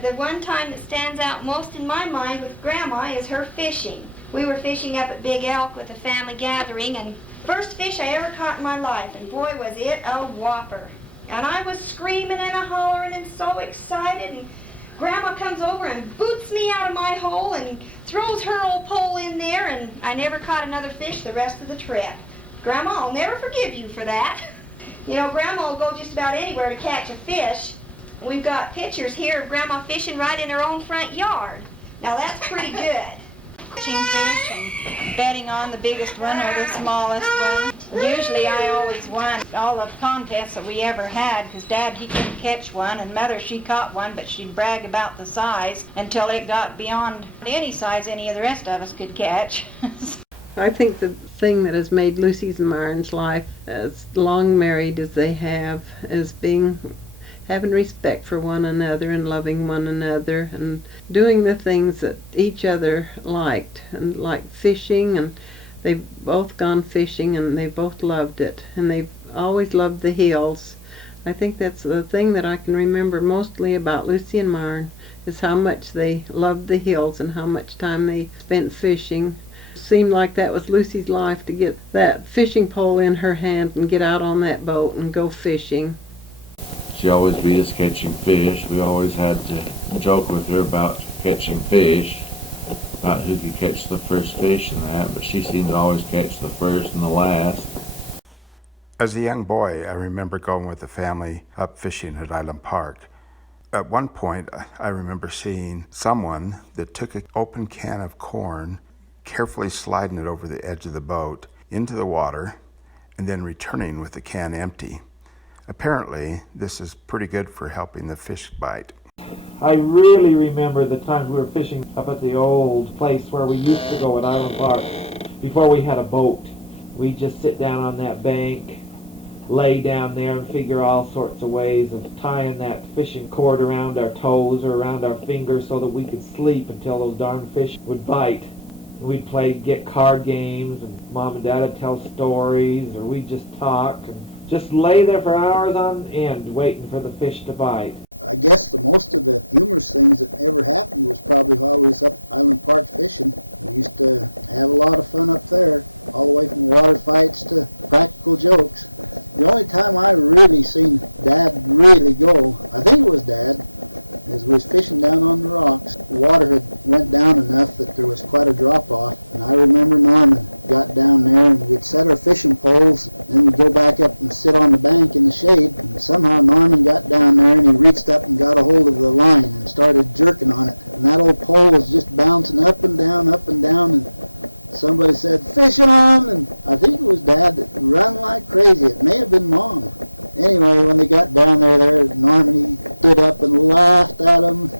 But the one time that stands out most in my mind with Grandma is her fishing. We were fishing up at Big Elk with a family gathering, and first fish I ever caught in my life, and boy was it a whopper. And I was screaming and a-hollering and so excited, and Grandma comes over and boots me out of my hole and throws her old pole in there, and I never caught another fish the rest of the trip. Grandma, I'll never forgive you for that. You know, Grandma will go just about anywhere to catch a fish. We've got pictures here of Grandma fishing right in her own front yard. Now that's pretty good. Catching fish and betting on the biggest one or the smallest one. Usually I always won all the contests that we ever had, because Dad, he couldn't catch one, and Mother, she caught one, but she'd brag about the size until it got beyond any size any of the rest of us could catch. I think the thing that has made Lucy's and Myron's life as long married as they have is having respect for one another and loving one another and doing the things that each other liked, and like fishing, and they've both gone fishing and they both loved it, and they've always loved the hills. I think that's the thing that I can remember mostly about Lucy and Myron, is how much they loved the hills and how much time they spent fishing. It seemed like that was Lucy's life, to get that fishing pole in her hand and get out on that boat and go fishing. She always beat us catching fish. We always had to joke with her about catching fish, about who could catch the first fish and that, but she seemed to always catch the first and the last. As a young boy, I remember going with the family up fishing at Island Park. At one point, I remember seeing someone that took an open can of corn, carefully sliding it over the edge of the boat into the water, and then returning with the can empty. Apparently, this is pretty good for helping the fish bite. I really remember the times we were fishing up at the old place where we used to go at Island Park before we had a boat. We'd just sit down on that bank, lay down there and figure all sorts of ways of tying that fishing cord around our toes or around our fingers so that we could sleep until those darn fish would bite. We'd get card games, and Mom and Dad would tell stories, or we'd just talk and just lay there for hours on end waiting for the fish to bite. I guess the most of the humorous things that ever happened was probably while we was up Island Park fishing. We used to have a lot of fun up there, all the way from water fights to practical jokes. The only time I really seen Dad really go, I think it was Dad, as we was fishing down on the rocks. The water had went down enough that there was quite a drop-off, and I remember Norman got down there, and we'd set our fishing poles, then we'd go back up and sit on the bank in the shade, and somehow Norman got down there and he reached up and got a hold of the line and started jerking on it, and that old pole was just bouncing up and down, and somebody said, "Fish on!" and I think it was Dad that run like crazy. It may have been Mom. Anyway, when they got down there, Norman, he stood up and laughed at him.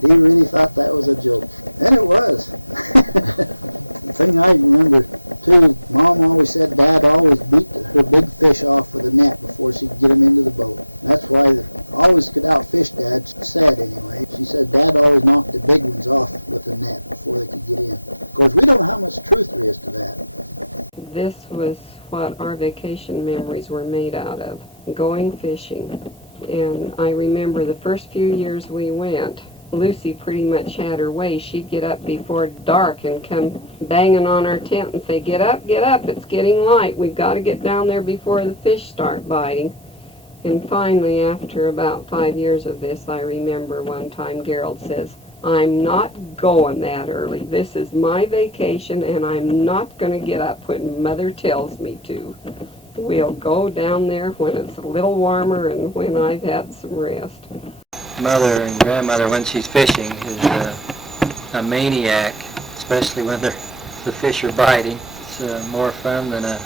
He really thought that was a joke. And it was. The thing I remember, too, Mom always said Dad always beat her big fish off with the net before she'd get them into the boat. That's why they always could outfish Dad, she said anyway. She said Dad always knocked the big ones off with the net before they could get in. Of course, we don't know how much truth there is to that. This was what our vacation memories were made out of, going fishing. And I remember the first few years we went, Lucy pretty much had her way. She'd get up before dark and come banging on our tent and say, get up, it's getting light. We've got to get down there before the fish start biting." And finally, after about 5 years of this, I remember one time Gerald says, "I'm not going that early. This is my vacation, and I'm not going to get up when Mother tells me to. We'll go down there when it's a little warmer and when I've had some rest." Mother and Grandmother, when she's fishing, is a maniac, especially when the fish are biting. It's more fun than a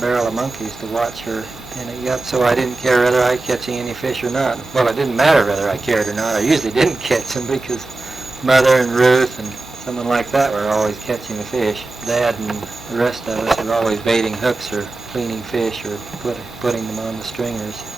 barrel of monkeys to watch her. And it got so I didn't care whether I catching any fish or not. Well, it didn't matter whether I cared or not. I usually didn't catch them because Mother and Ruth and someone like that were always catching the fish. Dad and the rest of us were always baiting hooks or cleaning fish or putting them on the stringers.